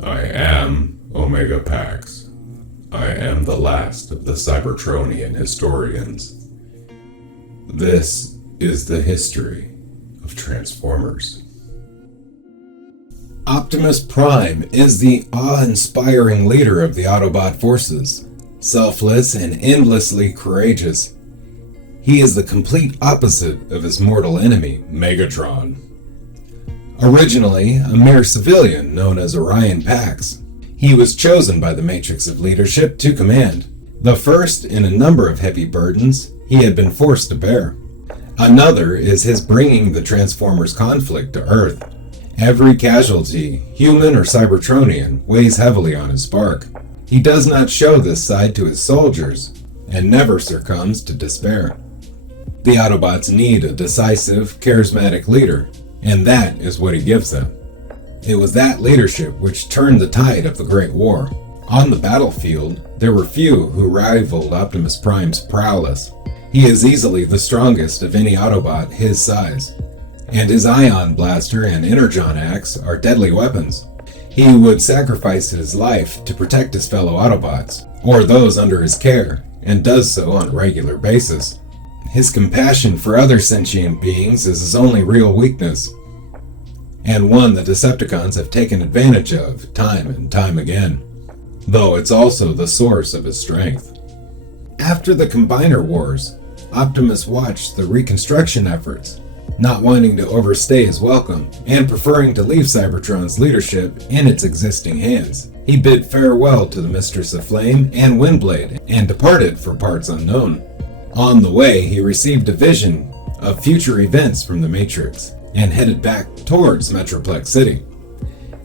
I am Omega Pax. I am the last of the Cybertronian historians. This is the history of Transformers. Optimus Prime is the awe-inspiring leader of the Autobot forces, selfless and endlessly courageous. He is the complete opposite of his mortal enemy, Megatron. Originally a mere civilian known as Orion Pax, he was chosen by the Matrix of Leadership to command, the first in a number of heavy burdens he had been forced to bear. Another is his bringing the Transformers conflict to Earth. Every casualty, human or Cybertronian, weighs heavily on his spark. He does not show this side to his soldiers, and never succumbs to despair. The Autobots need a decisive, charismatic leader, and that is what he gives them. It was that leadership which turned the tide of the Great War. On the battlefield, there were few who rivaled Optimus Prime's prowess. He is easily the strongest of any Autobot his size, and his Ion Blaster and Energon Axe are deadly weapons. He would sacrifice his life to protect his fellow Autobots, or those under his care, and does so on a regular basis. His compassion for other sentient beings is his only real weakness, and one the Decepticons have taken advantage of time and time again, though it's also the source of his strength. After the Combiner Wars, Optimus watched the reconstruction efforts, not wanting to overstay his welcome, and preferring to leave Cybertron's leadership in its existing hands. He bid farewell to the Mistress of Flame and Windblade, and departed for parts unknown. On the way, he received a vision of future events from the Matrix, and headed back towards Metroplex City.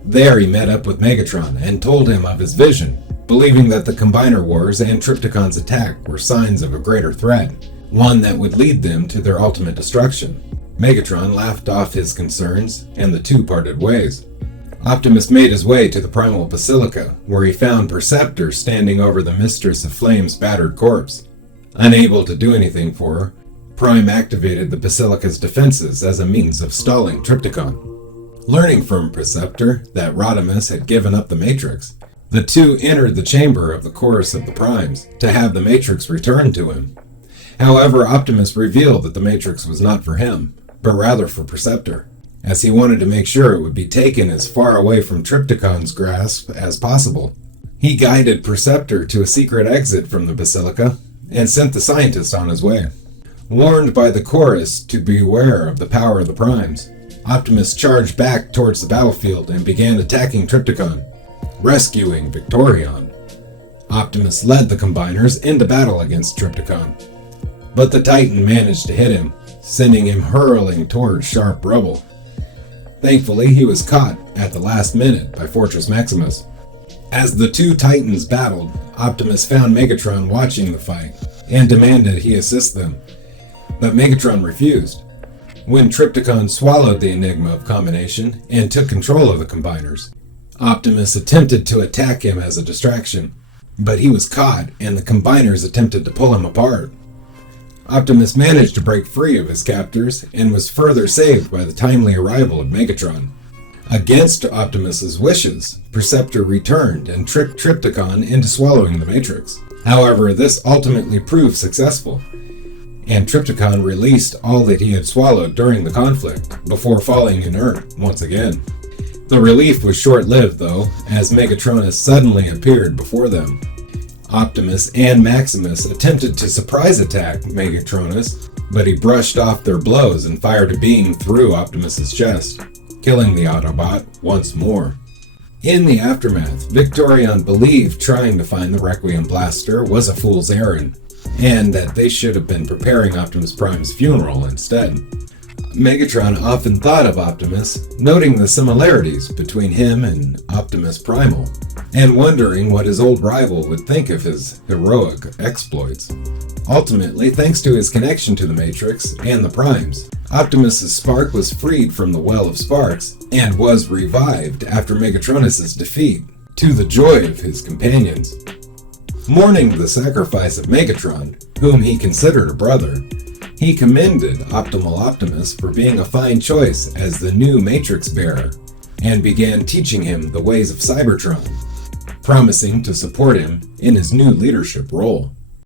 There he met up with Megatron and told him of his vision, believing that the Combiner Wars and Trypticon's attack were signs of a greater threat, one that would lead them to their ultimate destruction. Megatron laughed off his concerns, and the two parted ways. Optimus made his way to the Primal Basilica, where he found Perceptor standing over the Mistress of Flame's battered corpse. Unable to do anything for her, Prime activated the Basilica's defenses as a means of stalling Trypticon. Learning from Perceptor that Rodimus had given up the Matrix, the two entered the chamber of the Chorus of the Primes to have the Matrix returned to him. However, Optimus revealed that the Matrix was not for him, but rather for Perceptor, as he wanted to make sure it would be taken as far away from Trypticon's grasp as possible. He guided Perceptor to a secret exit from the Basilica, and sent the scientist on his way. Warned by the Chorus to beware of the power of the Primes, Optimus charged back towards the battlefield and began attacking Trypticon, rescuing Victorion. Optimus led the Combiners into battle against Trypticon, but the Titan managed to hit him, sending him hurling towards sharp rubble. Thankfully, he was caught at the last minute by Fortress Maximus. As the two Titans battled, Optimus found Megatron watching the fight and demanded he assist them, but Megatron refused. When Trypticon swallowed the enigma of combination and took control of the Combiners, Optimus attempted to attack him as a distraction, but he was caught and the Combiners attempted to pull him apart. Optimus managed to break free of his captors and was further saved by the timely arrival of Megatron. Against Optimus's wishes, Perceptor returned and tricked Trypticon into swallowing the Matrix. However, this ultimately proved successful, and Trypticon released all that he had swallowed during the conflict before falling inert once again. The relief was short-lived though, as Megatronus suddenly appeared before them. Optimus and Maximus attempted to surprise attack Megatronus, but he brushed off their blows and fired a beam through Optimus's chest, killing the Autobot once more. In the aftermath, Victorion believed trying to find the Requiem Blaster was a fool's errand, and that they should have been preparing Optimus Prime's funeral instead. Megatron often thought of Optimus, noting the similarities between him and Optimus Primal, and wondering what his old rival would think of his heroic exploits. Ultimately, thanks to his connection to the Matrix and the Primes, Optimus's spark was freed from the Well of Sparks and was revived after Megatronus's defeat, to the joy of his companions. Mourning the sacrifice of Megatron, whom he considered a brother, he commended Optimal Optimus for being a fine choice as the new Matrix bearer, and began teaching him the ways of Cybertron, promising to support him in his new leadership role.